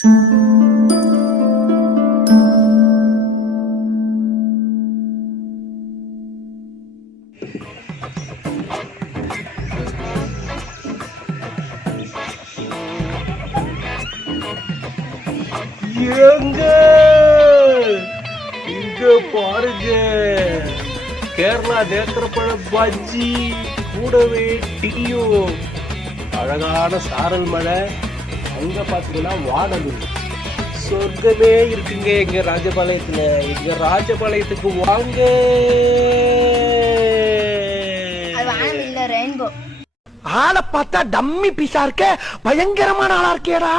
ஏங்க இங்க பாருங்க, கேரளா நேத்திரப்பழ பஜ்ஜி கூடவே டீயும், அழகான சாரல் மழை, அங்க பாத்தீங்கன்னா வானவில், சொர்க்கமே இருக்குங்க எங்க ராஜபாளையத்துல. எங்க ராஜபாளையத்துக்கு வாங்க. ரெயின்போ ஆளை பார்த்தா டம்மி பீஸா இருக்க, பயங்கரமான ஆளா இருக்கேடா.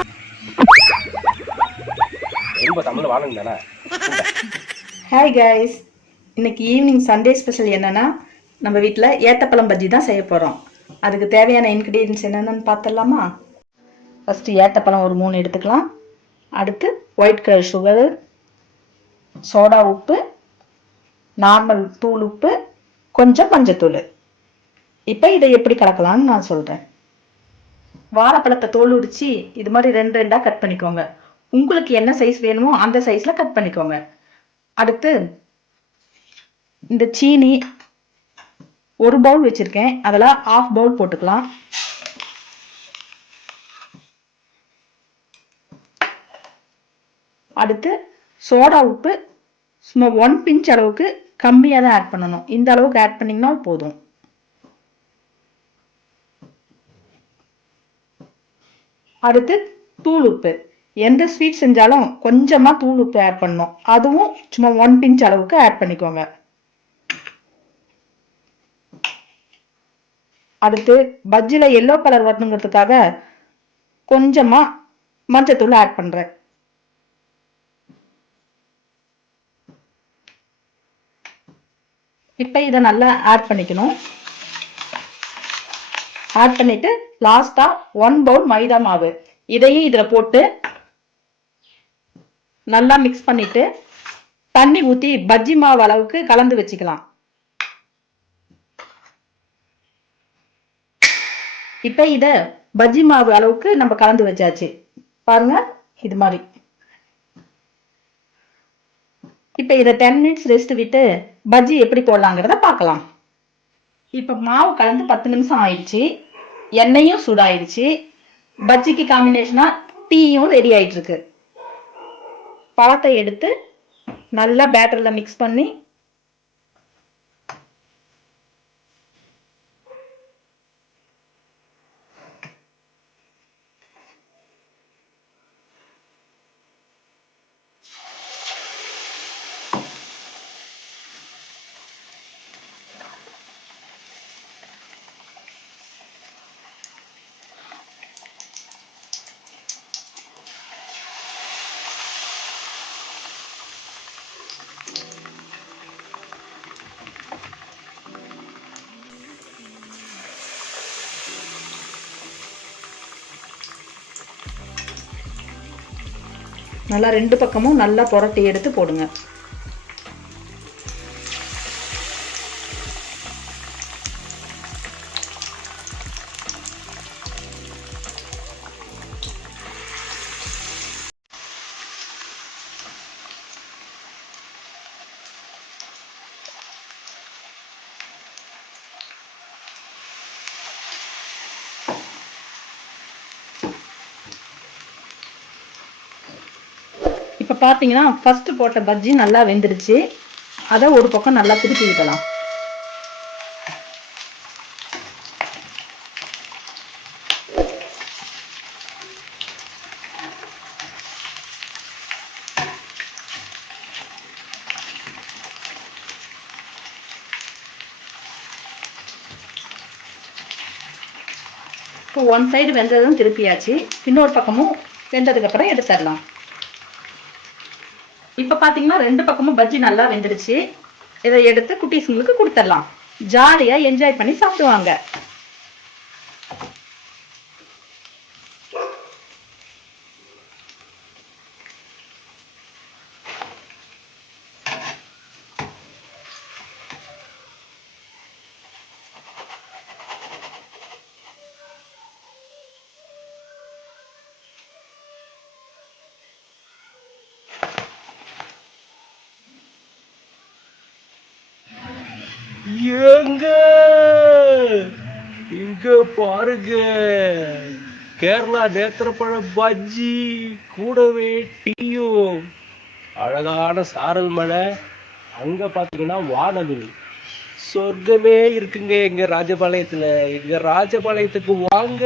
ரெயின்போ தமிழ் வானவில் தானே. ஹாய் கைஸ், இன்னைக்கு ஈவினிங் சண்டே ஸ்பெஷல் என்னன்னா, நம்ம வீட்டில் ஏத்தப்பழம் பஜ்ஜி தான் செய்ய போகிறோம். அதுக்கு தேவையான இன்க்ரீடியன்ஸ் என்னென்னு பார்த்துடலாமா? ஃபஸ்ட்டு ஏத்தப்பழம் ஒரு 3 எடுத்துக்கலாம். அடுத்து ஒயிட் கலர் சுகரு, சோடா உப்பு, நார்மல் தூள் உப்பு, கொஞ்சம் மஞ்சத்தூள். இப்போ இதை எப்படி கலக்கலாம்னு நான் சொல்கிறேன். வாழைப்பழத்தை தோல் உரிச்சு இது மாதிரி 2 கட் பண்ணிக்கோங்க. உங்களுக்கு என்ன சைஸ் வேணுமோ அந்த சைஸில் கட் பண்ணிக்கோங்க. அடுத்து இந்த சீனி 1 பவுல் வச்சிருக்கேன், அதில் 1/2 பவுல் போட்டுக்கலாம். அடுத்து சோடா உப்பு சும்மா 1 பிஞ்ச் அளவுக்கு கம்மியாக தான் ஆட் பண்ணணும். இந்த அளவுக்கு ஆட் பண்ணிங்கன்னா போதும். அடுத்து தூள் உப்பு, எந்த ஸ்வீட் செஞ்சாலும் கொஞ்சமாக தூள் உப்பு ஆட் பண்ணணும். அதுவும் சும்மா 1 பிஞ்ச் அளவுக்கு ஆட் பண்ணிக்கோங்க. அடுத்து பஜ்ஜில எல்லோ கலர் வரணுங்கிறதுக்காக கொஞ்சமா மஞ்சத்தூள் ஆட் பண்றேன். இப்போ இதை நல்லா ஆட் பண்ணிக்கணும். ஆட் பண்ணிட்டு லாஸ்டா 1 பவுல் மைதா மாவு, இதையும் இதுல போட்டு நல்லா மிக்ஸ் பண்ணிட்டு தண்ணி ஊத்தி பஜ்ஜி மாவு அளவுக்கு கலந்து வச்சுக்கலாம். இப்ப இத பஜ்ஜி மாவு அளவுக்கு நம்ம கலந்து வச்சாச்சு பாருங்க, இது மாதிரி. இப்ப இத 10 மினிட்ஸ் ரெஸ்ட் விட்டு பஜ்ஜி எப்படி போடலாங்கிறத பார்க்கலாம். இப்ப மாவு கலந்து 10 நிமிஷம் ஆயிடுச்சு, எண்ணெயும் சூடாயிடுச்சு, பஜ்ஜிக்கு காம்பினேஷனா டீயும் ரெடி ஆயிட்டு இருக்கு. பழத்தை எடுத்து நல்லா பேட்டர்ல மிக்ஸ் பண்ணி நல்லா 2 பக்கமும் நல்லா புரட்டி எடுத்து போடுங்க. இப்போ பார்த்தீங்கன்னா ஃபர்ஸ்ட் போட்ட பஜ்ஜி நல்லா வெந்துருச்சு. அதை ஒரு பக்கம் நல்லா திருப்பி விடலாம். இப்போ 1 சைடு வெந்ததும் திருப்பியாச்சு, இன்னொரு பக்கமும் வெந்ததுக்கு அப்புறம் எடுத்துடலாம். இப்ப பாத்தீங்கன்னா 2 பக்கமும் பஜ்ஜி நல்லா வெந்துருச்சு. இதை எடுத்து குட்டீஸ்ங்களுக்கு கொடுத்துடலாம். ஜாலியா என்ஜாய் பண்ணி சாப்பிடுவாங்க. எங்க இங்க பாருங்க, கேரளா நேத்திரப்பழ பஜ்ஜி கூடவே டீயும், அழகான சாரல் மழை. அங்க பாத்தீங்கன்னா வானவில். சொர்க்கமே இருக்குங்க எங்க ராஜபாளையத்துல. எங்க ராஜபாளையத்துக்கு வாங்க.